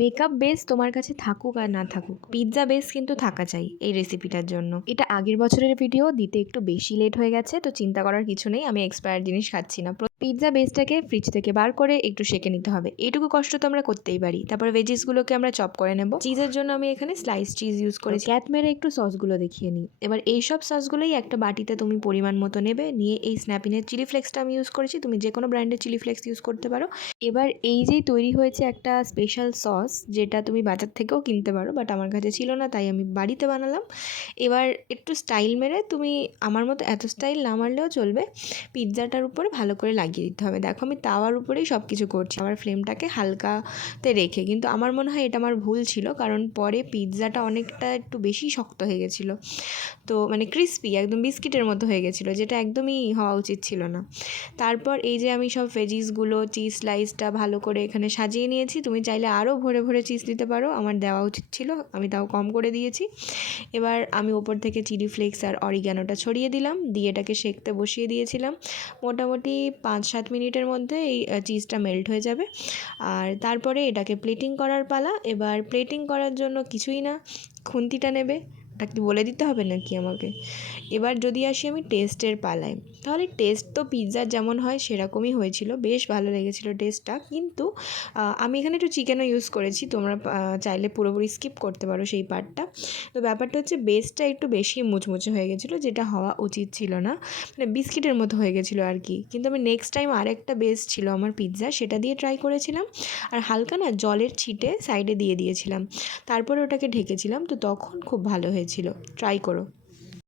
Makeup base তোমার কাছে থাকুক আর না থাকুক, পিৎজা বেস কিন্তু থাকা চাই এই রেসিপিটার জন্য। এটা আগের বছরের ভিডিও, দিতে একটু বেশি লেট হয়ে গেছে, তো চিন্তা করার কিছু নেই, আমি এক্সপায়ার জিনিস খাচ্ছি না। পিৎজা বেসটাকে ফ্রিজ থেকে বার করে একটু সেঁকে নিতে হবে, এইটুকু কষ্ট তো আমরা করতেই পারি। তারপর ভেজিসগুলোকে আমরা চপ করে নেব। চিজের জন্য আমি এখানে স্লাইস চিজ ইউজ করেছি। ক্যাট মেরে একটু সসগুলো দেখিয়ে নিই। এবার এই সব সসগুলোই একটা বাটিতে তুমি পরিমাণ মতো নেবে, নিয়ে এই স্ন্যাপিনের চিলি ফ্লেক্সটা আমি ইউজ করেছি, তুমি যে কোনো ব্র্যান্ডের চিলি ফ্লেক্স ইউজ করতে পারো। এবার এই যেই তৈরি হয়েছে একটা স্পেশাল সস, যেটা তুমি বাজার থেকেও কিনতে পারো, বাট আমার কাছে ছিল না তাই আমি বাড়িতে বানালাম। এবার একটু স্টাইল মেরে, তুমি আমার মতো এত স্টাইল না মারলেও চলবে, পিৎজাটার উপরে ভালো করে লাগিয়ে দিতে হবে। দেখো আমি তাওয়ার উপরেই সব কিছু করছি, আমার ফ্লেমটাকে হালকাতে রেখে। কিন্তু আমার মনে হয় এটা আমার ভুল ছিল, কারণ পরে পিৎজাটা অনেকটা একটু বেশি শক্ত হয়ে গেছিলো, তো মানে ক্রিস্পি একদম বিস্কিটের মতো হয়ে গেছিলো, যেটা একদমই হওয়া উচিত ছিল না। তারপর এই যে আমি সব ভেজিসগুলো, চিজ স্লাইসটা ভালো করে এখানে সাজিয়ে নিয়েছি। তুমি চাইলে আরও ভরে ভরে চিজ দিতে পারো, আমার দেওয়া উচিত ছিল, আমি তাও কম করে দিয়েছি। এবার আমি ওপর থেকে চিলি ফ্লেক্স আর অরিগ্যানোটা ছড়িয়ে দিলাম, দিয়ে এটাকে সেঁকতে বসিয়ে দিয়েছিলাম। মোটামুটি 5-7 মিনিটের মধ্যে এই চিজটা মেল্ট হয়ে যাবে। আর তারপরে এটাকে প্লেটিং করার পালা। এবার প্লেটিং করার জন্য কিছুই না, খুন্তিটা নেবে। ওটা কি বলে দিতে হবে নাকি আমাকে? এবার যদি আসি আমি টেস্টের পালায়, তাহলে টেস্ট তো পিৎজার যেমন হয় সেরকমই হয়েছিল, বেশ ভালো লেগেছিলো টেস্টটা। কিন্তু আমি এখানে একটু চিকেনও ইউজ করেছি, তোমরা চাইলে পুরোপুরি স্কিপ করতে পারো সেই পার্টটা। তো ব্যাপারটা হচ্ছে বেসটা একটু বেশি মুচমুচে হয়ে গেছিলো, যেটা হওয়া উচিত ছিল না, মানে বিস্কিটের মতো হয়ে গেছিলো আর কি। কিন্তু আমি নেক্সট টাইম আরেকটা বেস ছিল আমার পিৎজা, সেটা দিয়ে ট্রাই করেছিলাম, আর হালকা না জলের ছিটে সাইডে দিয়ে দিয়েছিলাম, তারপরে ওটাকে ঢেকেছিলাম, তো তখন খুব ভালো হয়েছিল। ট্রাই করো।